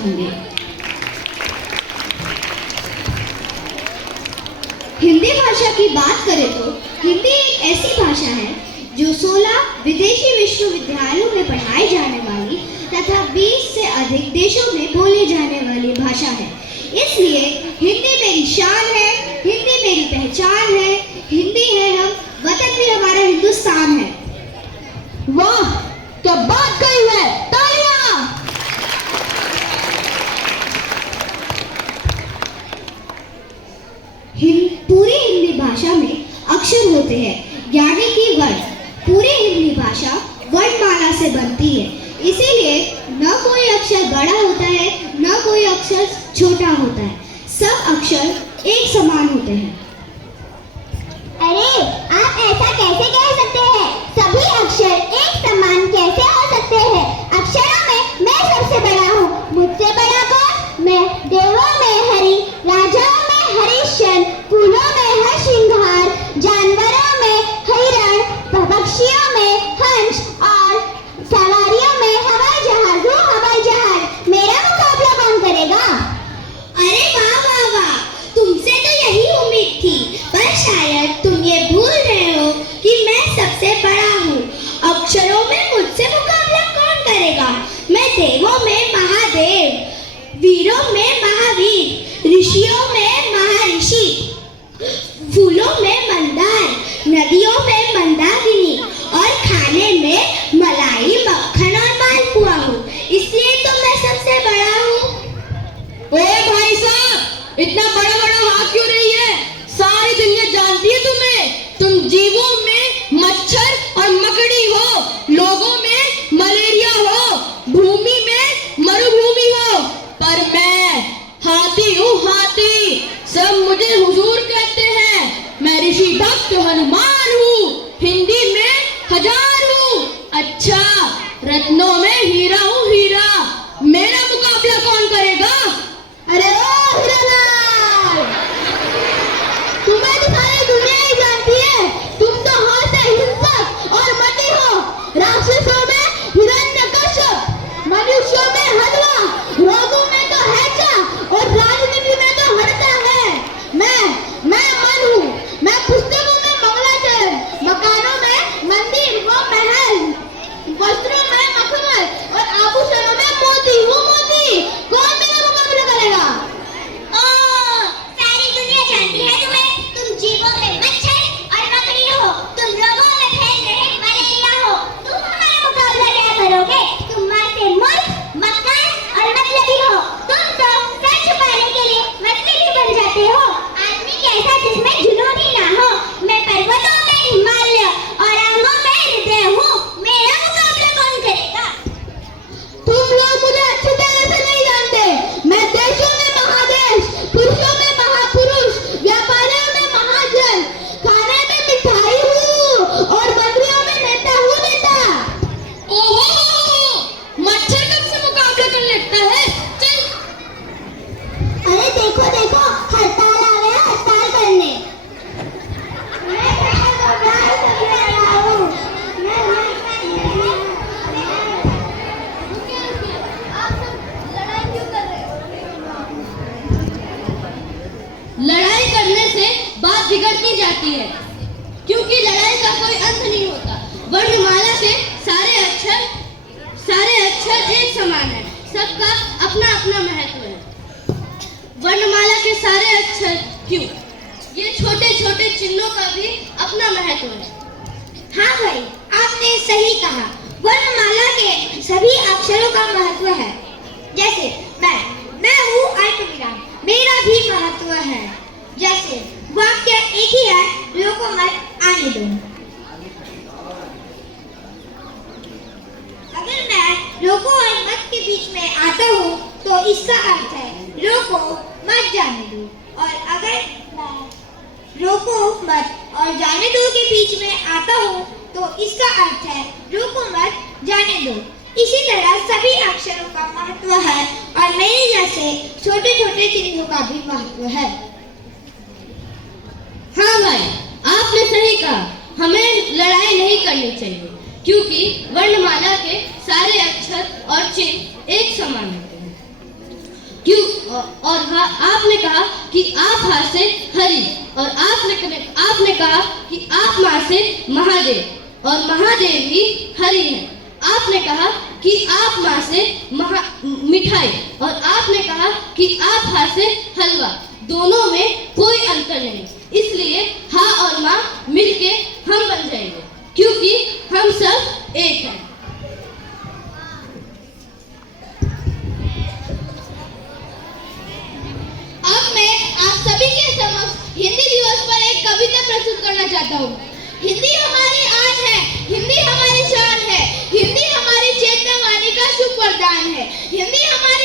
होंगे। हिंदी भाषा की बात करें तो हिंदी एक ऐसी भाषा है जो 16 विदेशी विश्वविद्यालयों में पढ़ाई जाने वाली तथा 20 से अधिक देशों में बोली जाने वाली भाषा है। इसलिए हिंदी मेरी शान है, हिंदी मेरी पहचान है, हिंदी है हम, वतन भी हमारा हिंदुस्तान है। वाह, क्या बात कही है, तालियां। पूरी हिंदी भाषा में अक्षर होते हैं, यानी कि वर्ण। पूरी हिंदी भाषा वर्णमाला से बनती है, इसीलिए न कोई अक्षर बड़ा होता है न कोई अक्षर छोटा होता है, सब अक्षर एक समान होते हैं। अरे, आप ऐसा कैसे कह सकते हैं? सभी अक्षर एक समान कैसे हो सकते हैं? अक्षरों में मैं सबसे बड़ा हूँ। मुझसे बड़ा कौन? मैं देवों में हरि, राजाओं में हरिश्चंद्र, फूलों में हर श्रृंगार, जानवरों में हिरण, पक्षियों में हंस और सवारियों में हवाई जहाज हूँ, हवाई जहाज। मेरा मुकाबला कौन करेगा? अरे वाह वाह वाह, तुमसे तो यही उम्मीद थी, पर शायद तुम ये भूल रहे हो कि मैं सबसे बड़ा हूँ। अक्षरों में मुझसे मुकाबला कौन करेगा? मैं देवों में महादेव, वीरों में महावीर, ऋषियों में महर्षि, फूलों में मंदार, नदियों में मंदाकिनी और खाने में मलाई, मक्खन और मालपुआ हूँ, इसलिए तो मैं सबसे बड़ा हूँ। ओए भाई साहब, इतना बड़ा बड़ा हाथ क्यों रही है? सारी दुनिया जानती है तुम्हें। तुम जीवों में मच्छर और मकड़ी हो, लोगों में मलेरिया हो, भूमि में मरुभूमि हो, पर मैं हाथी हूँ, हाथी। सब मुझे हुजूर कहते हैं। मैं ऋषि भक्त हनुमान हूँ, हिंदी में हजार हूँ। अच्छा, रत्नों में हीरा हूँ, हीरा। मेरा मुकाबला कौन करेगा? अरे ओ हीरालाल, तुम्हें तो सारी दुनिया ही जानती है। तुम तो हाथ से हिंसक और मती हो। राक्षसों में हिरण्यकश्यप, मनुष्यों में हलवा, रोगों में तो हैजा और राजनीति में तो हड़ता है। मैं मन हूँ। मैं पुस्तकों में मंगलाचरण, मकानों में मंदिर व महल, वस्त्रों में मखमल और आभूषणों में मोती हूँ, मोती। कौन मेरा मुकाबला करेगा? सारी दुनिया जानती है तुम्हें। तुम जीवों में मच्छर और मकड़ी हो, तुम रोगों में फैल रहे मलेरिया हो। तुम हमारा मुकाबला क्या करोगे? तुम मारते मुल्क, मकान और मतलबी हो। तुम तो सर छुपाने के लिए मतलबी बन जाते हो। आदमी कैसा जिसमें जुनून ही ना हो। मैं पर्वतों में हिमालय और अंगों में हृदय हूँ। मेरा मुकाबला कौन करेगा? तुम लोग मुझे अच्छी तरह से नहीं जानते। मैं देशों में महादेश, पुरुषों में महापुरुष, व्यापारियों में महाजन, खाने में मिठाई हूँ और मंत्रियों में नेता हूँ, नेता। ओहो, मच्छर कब से मुकाबला कर लेता है? चल। अरे देखो देखो, हड़ताल आ गया, हड़ताल करने। मैं हड़ताल करने आया हूँ। लड़ाई करने से बात बिगड़ती जाती है, क्योंकि लड़ाई का कोई अंत नहीं होता। वर्णमाला के सारे अक्षर एक समान है, सबका अपना अपना महत्व है। वर्णमाला के सारे अक्षर क्यों? ये छोटे छोटे चिन्हों का भी अपना महत्व है। हाँ भाई, आपने सही कहा। वर्णमाला के सभी अक्षरों का महत्व है। जैसे मैं हूँ अल्पविराम, मेरा भी महत्व है। जैसे वाक्य एक ही है, लोगों मत आने दो। अगर मैं लोगों और मत के बीच में आता हूँ तो इसका अर्थ है रोको मत जाने दो, और अगर मैं रोको मत और जाने दो के बीच में आता हूँ तो इसका अर्थ है रोको मत जाने दो। इसी तरह सभी अक्षरों का महत्व है और मेरे जैसे छोटे छोटे चिन्हों का भी महत्व है। हाँ भाई, आपने सही कहा। हमें लड़ाई नहीं करनी चाहिए, क्योंकि वर्णमाला के सारे अक्षर और चिन्ह एक समान होते हैं। क्यों और हाँ आपने कहा कि आप हाथ से हरि और आपने कहा कि आप माँ से महादेव और महादेव ही हरि हैं। आपने कहा कि आप माँ से मिठाई और आपने कहा कि आप हाथ से हलवा, दोनों में कोई अंतर नहीं। इसलिए हाँ और माँ मिलके हम बन जाएंगे क्योंकि हम सब एक हैं। अब मैं आप सभी के समक्ष हिंदी दिवस पर एक कविता प्रस्तुत करना चाहता हूँ। हिंदी हमारी आन है, हिंदी हमारी शान है, हिंदी हमारी चेतना वाणी का शुभ वरदान है, हिंदी हमारी